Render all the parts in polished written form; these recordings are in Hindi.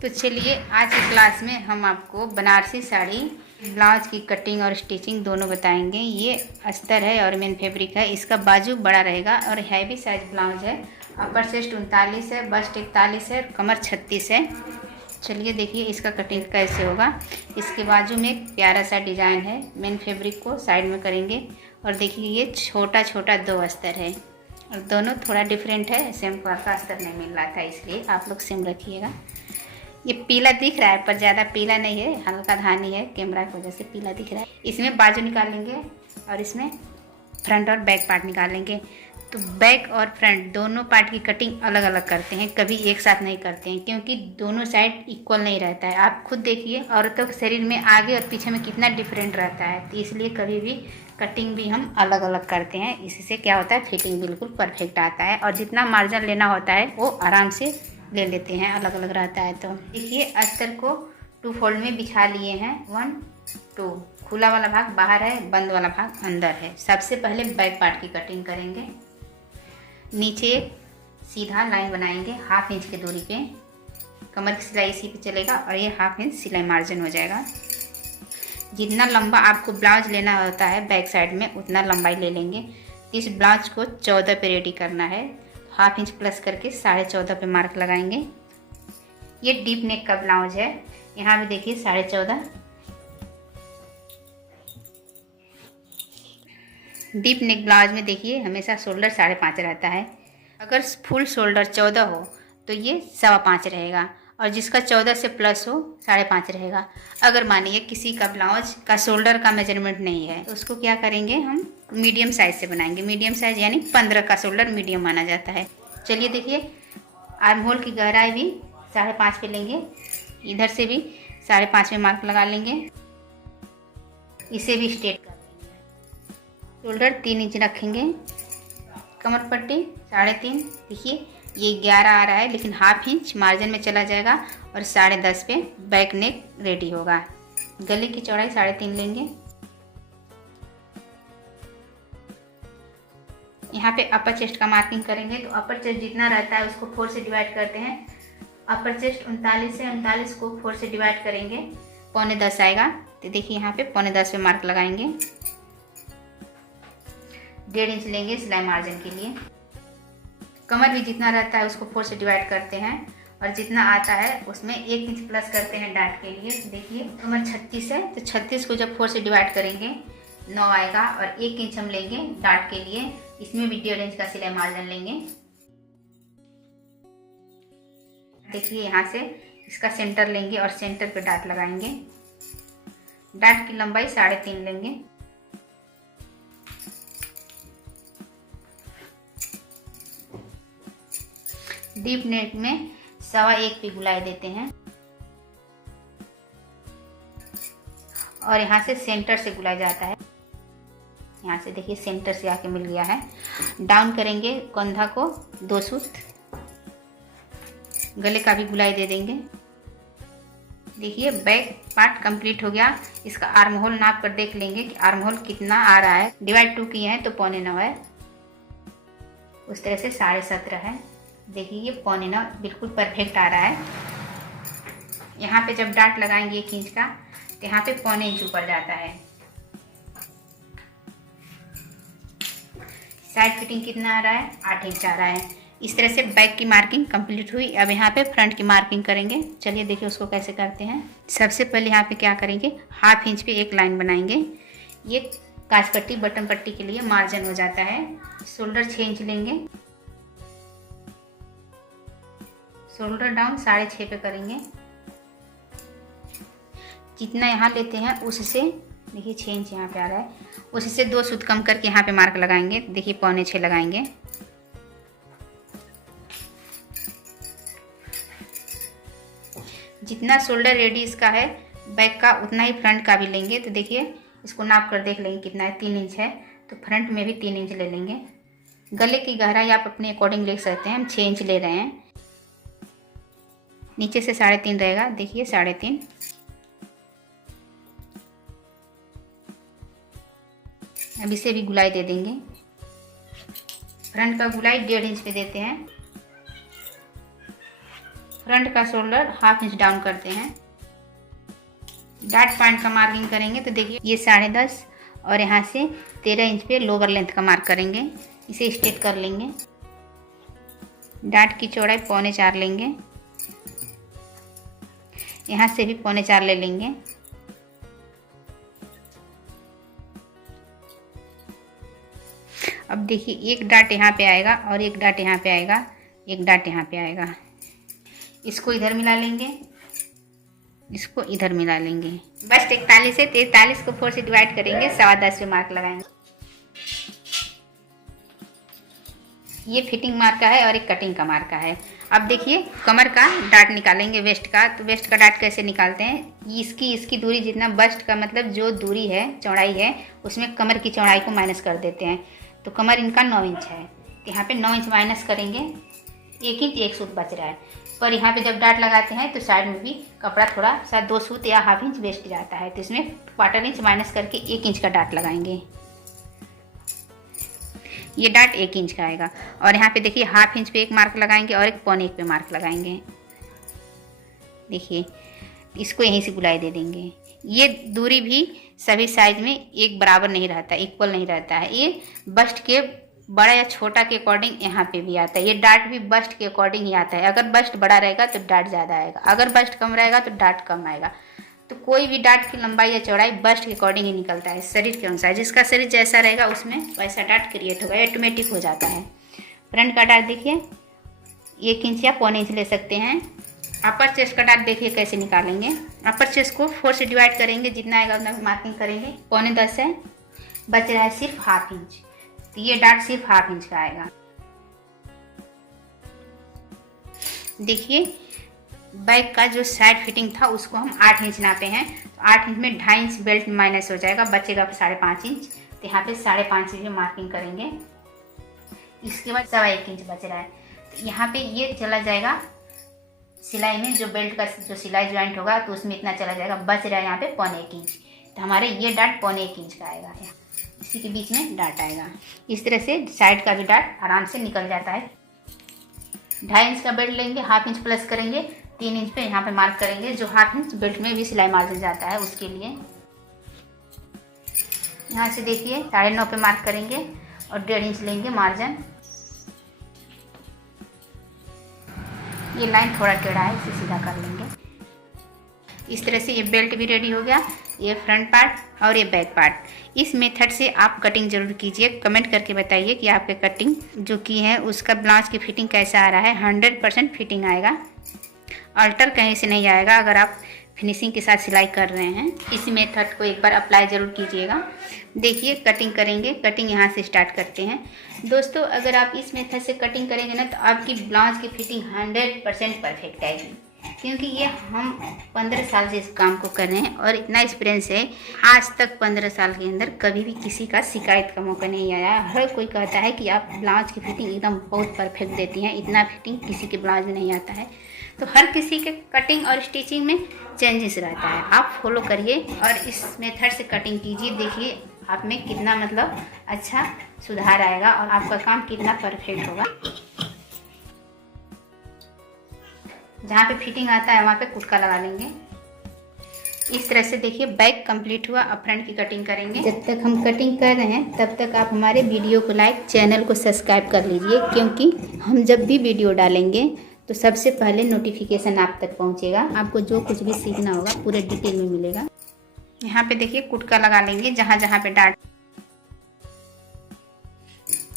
तो चलिए आज की क्लास में हम आपको बनारसी साड़ी ब्लाउज की कटिंग और स्टिचिंग दोनों बताएंगे। ये अस्तर है और मेन फैब्रिक है। इसका बाजू बड़ा रहेगा और हैवी साइज ब्लाउज है। अपर चेस्ट 39 है, बस्ट 41 है, कमर 36 है। चलिए देखिए इसका कटिंग कैसे होगा। इसके बाजू में एक प्यारा सा डिज़ाइन है। मेन फैब्रिक को साइड में करेंगे और देखिए ये छोटा छोटा 2 अस्तर है और दोनों थोड़ा डिफरेंट है। सेम कलर का अस्तर नहीं मिल रहा था, इसलिए आप लोग सेम रखिएगा। ये पीला दिख रहा है पर ज़्यादा पीला नहीं है, हल्का धानी है, कैमरा की वजह से पीला दिख रहा है। इसमें बाजू निकालेंगे और इसमें फ्रंट और बैक पार्ट निकालेंगे। तो बैक और फ्रंट दोनों पार्ट की कटिंग अलग अलग करते हैं, कभी एक साथ नहीं करते हैं, क्योंकि दोनों साइड इक्वल नहीं रहता है। आप खुद देखिए औरतों के शरीर में आगे और पीछे में कितना डिफरेंट रहता है, तो इसलिए कभी भी कटिंग भी हम अलग अलग करते हैं। इससे क्या होता है, फिटिंग बिल्कुल परफेक्ट आता है और जितना मार्जिन लेना होता है वो आराम से ले लेते हैं, अलग अलग रहता है। तो देखिए अस्तर को 2 फोल्ड में बिछा लिए हैं। 1 2 खुला वाला भाग बाहर है, बंद वाला भाग अंदर है। सबसे पहले बैक पार्ट की कटिंग करेंगे। नीचे सीधा लाइन बनाएंगे 1/2 इंच की दूरी पे। कमर की सिलाई इसी पे चलेगा और ये 1/2 इंच सिलाई मार्जिन हो जाएगा। जितना लंबा आपको ब्लाउज लेना होता है बैक साइड में उतना लंबाई ले लेंगे। इस ब्लाउज को 14 पे रेडी करना है। 1/2 इंच प्लस करके 14.5 पे मार्क लगाएंगे। ये डीप नेक का ब्लाउज है। यहाँ भी देखिए 14.5। डीप नेक ब्लाउज में देखिए हमेशा शोल्डर 5.5 रहता है। अगर फुल शोल्डर 14 हो तो ये 5.25 रहेगा और जिसका 14 से प्लस हो 5.5 रहेगा। अगर मानिए किसी का ब्लाउज का शोल्डर का मेजरमेंट नहीं है तो उसको क्या करेंगे, हम मीडियम साइज से बनाएंगे। मीडियम साइज यानी 15 का शोल्डर मीडियम माना जाता है। चलिए देखिए आर्म होल की गहराई भी 5.5 पे लेंगे। इधर से भी 5.5 में मार्क लगा लेंगे। इसे भी स्ट्रेट कर लेंगे। शोल्डर 3 इंच रखेंगे। कमर पट्टी 3.5। देखिए ये 11 आ रहा है लेकिन 1/2 इंच मार्जिन में चला जाएगा और 10.5 पे बैक नेक रेडी होगा। गले की चौड़ाई 3.5 लेंगे। यहाँ पे अपर चेस्ट का मार्किंग करेंगे तो अपर चेस्ट जितना रहता है उसको 4 से डिवाइड करते हैं। अपर चेस्ट 39 है, 39 को 4 से डिवाइड करेंगे 9.25 आएगा। तो देखिए यहाँ पे 9.25 पे मार्क लगाएंगे। 1.5 इंच लेंगे सिलाई मार्जिन के लिए। कमर भी जितना रहता है उसको 4 से डिवाइड करते हैं और जितना आता है उसमें 1 इंच प्लस करते हैं डाट के लिए। तो देखिए कमर 36 है तो 36 को जब 4 से डिवाइड करेंगे 9 आएगा और 1 इंच हम लेंगे डाट के लिए। इसमें भी 1.5 इंच का सिलाई मार्जिन लेंगे। देखिए यहाँ से इसका सेंटर लेंगे और सेंटर पे डाट लगाएंगे। डाट की लंबाई 3.5 लेंगे। डीप नेक में 1.25 पे गुलाई देते हैं और यहाँ से सेंटर से गुलाई जाता है। यहाँ से देखिए सेंटर से आके मिल गया है। डाउन करेंगे कंधा को 2 सूत। गले का भी गुलाई दे देंगे। देखिए बैक पार्ट कंप्लीट हो गया। इसका आर्म होल नाप कर देख लेंगे कि आर्म होल कितना आ रहा है। डिवाइड 2 किए हैं तो 9.25 है। उस तरह से 17.5 है। देखिए ये 9.25 बिल्कुल परफेक्ट आ रहा है। यहाँ पे जब डाट लगाएंगे 1 इंच का तो यहाँ पे 1.25 इंच ऊपर जाता है। साइड फिटिंग कितना आ रहा है, 8 इंच आ रहा है। इस तरह से बैक की मार्किंग कंप्लीट हुई। अब यहाँ पे फ्रंट की मार्किंग करेंगे। चलिए देखिए उसको कैसे करते हैं। सबसे पहले यहाँ पे क्या करेंगे, 1/2 इंच पे एक लाइन बनाएंगे। ये काज पट्टी बटन पट्टी के लिए मार्जिन हो जाता है। शोल्डर 6 इंच लेंगे। शोल्डर डाउन 6.5 पे करेंगे। जितना यहाँ लेते हैं उससे देखिए 6 इंच यहाँ पे आ रहा है, उससे 2 सूत कम करके यहाँ पे मार्क लगाएंगे। देखिए 6.25 लगाएंगे। जितना शोल्डर रेडियस का है बैक का उतना ही फ्रंट का भी लेंगे। तो देखिए इसको नाप कर देख लेंगे कितना है, 3 इंच है तो फ्रंट में भी 3 इंच ले लेंगे। गले की गहराई आप अपने अकॉर्डिंग ले सकते हैं। हम 6 इंच ले रहे हैं। नीचे से 3.5 रहेगा। देखिए 3.5। अब इसे भी गुलाई दे देंगे। फ्रंट का गुलाई 1.5 इंच पे देते हैं। फ्रंट का शोल्डर 1/2 इंच डाउन करते हैं। डाट पॉइंट का मार्किंग करेंगे तो देखिए ये 10.5 और यहाँ से 13 इंच पे लोअर लेंथ का मार्क करेंगे। इसे स्ट्रेट कर लेंगे। डाट की चौड़ाई 3.25 लेंगे। यहाँ से भी 3.25 ले लेंगे। अब देखिए एक डाट यहाँ पे आएगा और एक डाट यहाँ पे आएगा, एक डाट यहाँ पे आएगा। इसको इधर मिला लेंगे, इसको इधर मिला लेंगे। बस 41 है, 43 को 4 से डिवाइड करेंगे, 10.25 पे मार्क लगाएंगे। ये फिटिंग मार्क का है और एक कटिंग का मार्क का है। अब देखिए कमर का डाट निकालेंगे वेस्ट का। तो वेस्ट का डाट कैसे निकालते हैं, इसकी दूरी जितना बस्ट का मतलब जो दूरी है, चौड़ाई है, उसमें कमर की चौड़ाई को माइनस कर देते हैं। तो कमर इनका 9 इंच है, तो यहाँ पे 9 इंच माइनस करेंगे, 1 इंच 1 सूत बच रहा है। पर यहाँ पे जब डाट लगाते हैं तो साइड में भी कपड़ा थोड़ा सा 2 सूत या 1/2 इंच वेस्ट जाता है, तो इसमें 1/4 इंच माइनस करके 1 इंच का डाट लगाएंगे। ये डाट 1 इंच का आएगा। और यहाँ पे देखिए 1/2 इंच पे एक मार्क लगाएंगे और एक 1/4 पे मार्क लगाएंगे। देखिए इसको यहीं से गुलाई दे देंगे। ये दूरी भी सभी साइज में एक बराबर नहीं रहता, इक्वल नहीं रहता है। ये बस्ट के बड़ा या छोटा के अकॉर्डिंग यहाँ पे भी आता है। ये डाट भी बस्ट के अकॉर्डिंग ही आता है। अगर बस्ट बड़ा रहेगा तो डाट ज़्यादा आएगा, अगर बस्ट कम रहेगा तो डाट कम आएगा। तो कोई भी डाट की लंबाई या चौड़ाई बस्ट के अकॉर्डिंग ही निकलता है, शरीर के अनुसार। जिसका शरीर जैसा रहेगा उसमें वैसा डाट क्रिएट होगा, ऑटोमेटिक हो जाता है। फ्रंट का डाट देखिए 1 इंच या 1/4 इंच ले सकते हैं। अपर चेस्ट का डाट देखिए कैसे निकालेंगे। अपर चेस्ट को 4 से डिवाइड करेंगे, जितना आएगा उतना मार्किंग करेंगे। 9.25 है, बच रहा है सिर्फ 1/2 इंच, तो ये डाट सिर्फ 1/2 इंच का आएगा। देखिए बैक का जो साइड फिटिंग था उसको हम 8 इंच नापे हैं, तो 8 इंच में 2.5 इंच बेल्ट माइनस हो जाएगा, बचेगा 5.5 इंच। तो यहाँ पे 5.5 इंच में मार्किंग करेंगे। इसके बाद 1.25 इंच बच रहा है, तो यहाँ पे ये चला जाएगा सिलाई में। जो बेल्ट का जो सिलाई ज्वाइंट होगा तो उसमें इतना चला जाएगा, बच रहा है यहाँ पे 1.25 इंच। तो हमारे ये डाट 1.25 इंच का आएगा, इसी के बीच में डाट आएगा। इस तरह से साइड का भी डाट आराम से निकल जाता है। 2.5 इंच का बेल्ट लेंगे, 1/2 इंच प्लस करेंगे, 3 इंच पे यहाँ पे मार्क करेंगे। जो 1/2 इंच बेल्ट में भी सिलाई मार्जिन जाता है उसके लिए यहाँ से देखिए 9.5 पे मार्क करेंगे और 1.5 इंच लेंगे मार्जिन। ये लाइन थोड़ा टेढ़ा है, इसे सीधा कर लेंगे। इस तरह से ये बेल्ट भी रेडी हो गया, ये फ्रंट पार्ट और ये बैक पार्ट। इस मेथड से आप कटिंग जरूर कीजिए। कमेंट करके बताइए कि आपके कटिंग जो की है उसका ब्लाउज की फिटिंग कैसा आ रहा है। 100% फिटिंग आएगा, अल्टर कहीं से नहीं आएगा अगर आप फिनिशिंग के साथ सिलाई कर रहे हैं। इस मेथड को एक बार अप्लाई ज़रूर कीजिएगा। देखिए कटिंग करेंगे, कटिंग यहाँ से स्टार्ट करते हैं। दोस्तों अगर आप इस मेथड से कटिंग करेंगे ना तो आपकी ब्लाउज की फिटिंग 100% परफेक्ट आएगी, क्योंकि ये हम 15 साल से इस काम को कर रहे हैं और इतना एक्सपीरियंस है। आज तक 15 साल के अंदर कभी भी किसी का शिकायत का मौका नहीं आया। हर कोई कहता है कि आप ब्लाउज की फिटिंग एकदम बहुत परफेक्ट देती हैं, इतना फिटिंग किसी के ब्लाउज में नहीं आता है। तो हर किसी के कटिंग और स्टिचिंग में चेंजेस रहता है, आप फॉलो करिए और इस मेथड से कटिंग कीजिए। देखिए आप में कितना मतलब अच्छा सुधार आएगा और आपका काम कितना परफेक्ट होगा। जहाँ पे फिटिंग आता है वहाँ पे कुटका लगा लेंगे। इस तरह से देखिए बैक कंप्लीट हुआ। अब फ्रंट की कटिंग करेंगे। जब तक हम कटिंग कर रहे हैं तब तक आप हमारे वीडियो को लाइक, चैनल को सब्सक्राइब कर लीजिए, क्योंकि हम जब भी वीडियो डालेंगे तो सबसे पहले नोटिफिकेशन आप तक पहुँचेगा। आपको जो कुछ भी सीखना होगा पूरे डिटेल में मिलेगा। यहाँ पे देखिए कुटका लगा लेंगे जहाँ जहाँ पे डाट।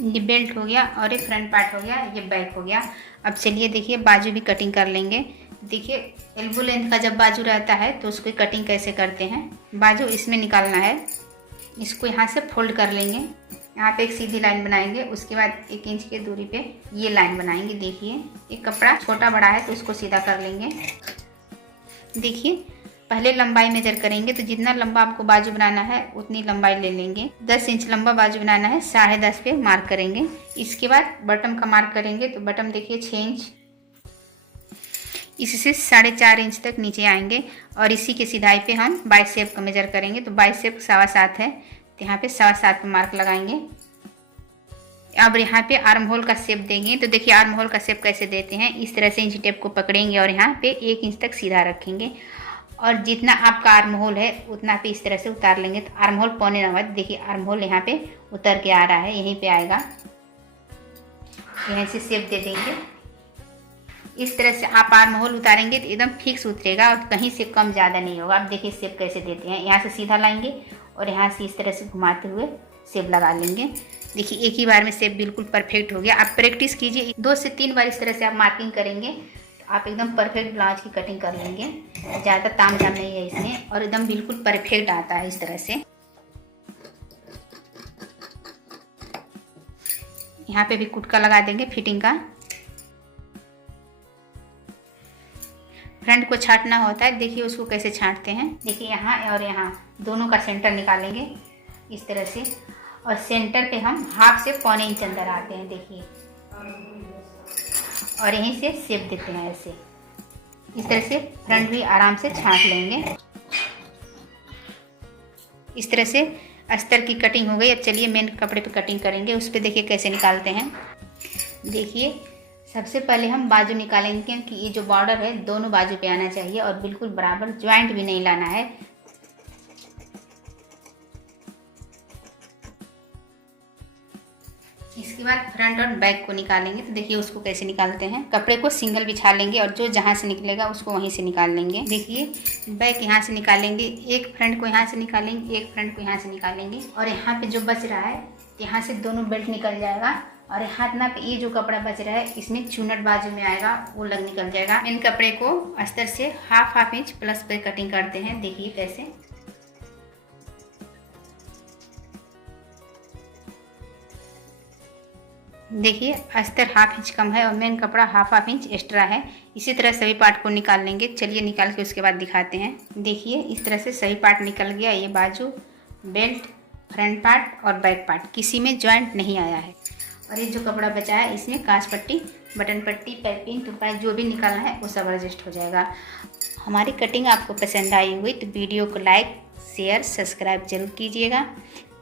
ये बेल्ट हो गया और ये फ्रंट पार्ट हो गया, ये बैक हो गया। अब चलिए देखिए बाजू भी कटिंग कर लेंगे। देखिए एल्बो लेंथ का जब बाजू रहता है तो उसकी कटिंग कैसे करते हैं। बाजू इसमें निकालना है, इसको यहाँ से फोल्ड कर लेंगे। यहाँ पे एक सीधी लाइन बनाएंगे, उसके बाद 1 इंच की दूरी पे ये लाइन बनाएंगे। देखिए ये कपड़ा छोटा बड़ा है तो उसको सीधा कर लेंगे। देखिए पहले लंबाई मेजर करेंगे, तो जितना लंबा आपको बाजू बनाना है उतनी लंबाई ले लेंगे। 10 इंच लंबा बाजू बनाना है, 10.5 पे मार्क करेंगे। इसके बाद बटम का मार्क करेंगे, तो बटम देखिए 6 इंच, इससे 4.5 इंच तक नीचे आएंगे और इसी के सिधाई पे हम बाइसेप का मेजर करेंगे। तो बाइसेप 7.25 है, तो यहाँ पे 7.25 पे मार्क लगाएंगे। अब यहाँ पे आर्म होल का शेप देंगे। तो देखिए आर्म होल का शेप कैसे देते हैं, इस तरह से इंची टेप को पकड़ेंगे और यहाँ पे 1 इंच तक सीधा रखेंगे और जितना आपका आर्म होल है उतना पे इस तरह से उतार लेंगे। तो आर्म होल पौने 9 देखिए आर्म होल यहाँ पे उतर के आ रहा है, यहीं पे आएगा, यहाँ से शेप दे देंगे। इस तरह से आप आर्म होल उतारेंगे तो एकदम फिक्स उतरेगा और कहीं से कम ज़्यादा नहीं होगा। आप देखिए शेप कैसे देते हैं, यहाँ से सीधा लाएंगे और यहाँ से इस तरह से घुमाते हुए शेप लगा लेंगे। देखिए एक ही बार में शेप बिल्कुल परफेक्ट हो गया। आप प्रैक्टिस कीजिए, 2 से 3 बार इस तरह से आप मार्किंग करेंगे तो आप एकदम परफेक्ट ब्लाउज की कटिंग कर लेंगे। ज़्यादा ताम झाम नहीं है इसमें और एकदम बिल्कुल परफेक्ट आता है इस तरह से। यहाँ पे भी कुटका लगा देंगे फिटिंग का। फ्रंट को छांटना होता है, देखिए उसको कैसे छांटते हैं। देखिए यहाँ और यहाँ दोनों का सेंटर निकालेंगे इस तरह से और सेंटर पे हम हाफ से पौने इंच अंदर आते हैं, देखिए, और यहीं से शेप देते हैं ऐसे। इस तरह से फ्रंट भी आराम से छांट लेंगे। इस तरह से अस्तर की कटिंग हो गई। अब चलिए मेन कपड़े पे कटिंग करेंगे, उस पर देखिए कैसे निकालते हैं। देखिए सबसे पहले हम बाजू निकालेंगे क्योंकि ये जो बॉर्डर है दोनों बाजू पे आना चाहिए और बिल्कुल बराबर, ज्वाइंट भी नहीं लाना है। इसके बाद फ्रंट और बैक को निकालेंगे। तो देखिए उसको कैसे निकालते हैं। कपड़े को सिंगल बिछा लेंगे और जो जहाँ से निकलेगा उसको वहीं से निकाल लेंगे। देखिए बैक यहाँ से निकालेंगे, एक फ्रंट को यहाँ से निकालेंगे, एक फ्रंट को यहाँ से निकालेंगे और यहाँ पे जो बच रहा है यहाँ से दोनों बेल्ट निकल जाएगा और हाथ ना पे ये जो कपड़ा बच रहा है इसमें चुनट बाजू में आएगा, वो लग निकल जाएगा। इन कपड़े को अस्तर से हाफ इंच प्लस पे कटिंग करते हैं। देखिए कैसे। देखिए अस्तर हाफ इंच कम है और मेन कपड़ा हाफ इंच एक्स्ट्रा है। इसी तरह सभी पार्ट को निकाल लेंगे। चलिए निकाल के उसके बाद दिखाते हैं। देखिए इस तरह से सभी पार्ट निकल गया। ये बाजू, बेल्ट, फ्रंट पार्ट और बैक पार्ट, किसी में जॉइंट नहीं आया है। और ये जो कपड़ा बचा है इसमें कांच पट्टी, बटन पट्टी, पाइपिंग, तुरपाई जो भी निकालना है वो सब एडजस्ट हो जाएगा। हमारी कटिंग आपको पसंद आई हुई तो वीडियो को लाइक, शेयर, सब्सक्राइब जरूर कीजिएगा।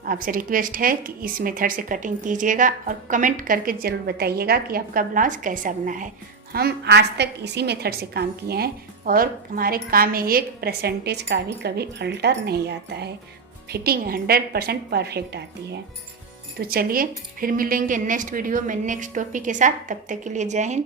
आपसे रिक्वेस्ट है कि इस मेथड से कटिंग कीजिएगा और कमेंट करके ज़रूर बताइएगा कि आपका ब्लाउज कैसा बना है। हम आज तक इसी मेथड से काम किए हैं और हमारे काम में 1% का भी कभी अल्टर नहीं आता है। फिटिंग 100% परफेक्ट आती है। तो चलिए फिर मिलेंगे नेक्स्ट वीडियो में नेक्स्ट टॉपिक के साथ। तब तक के लिए जय हिंद।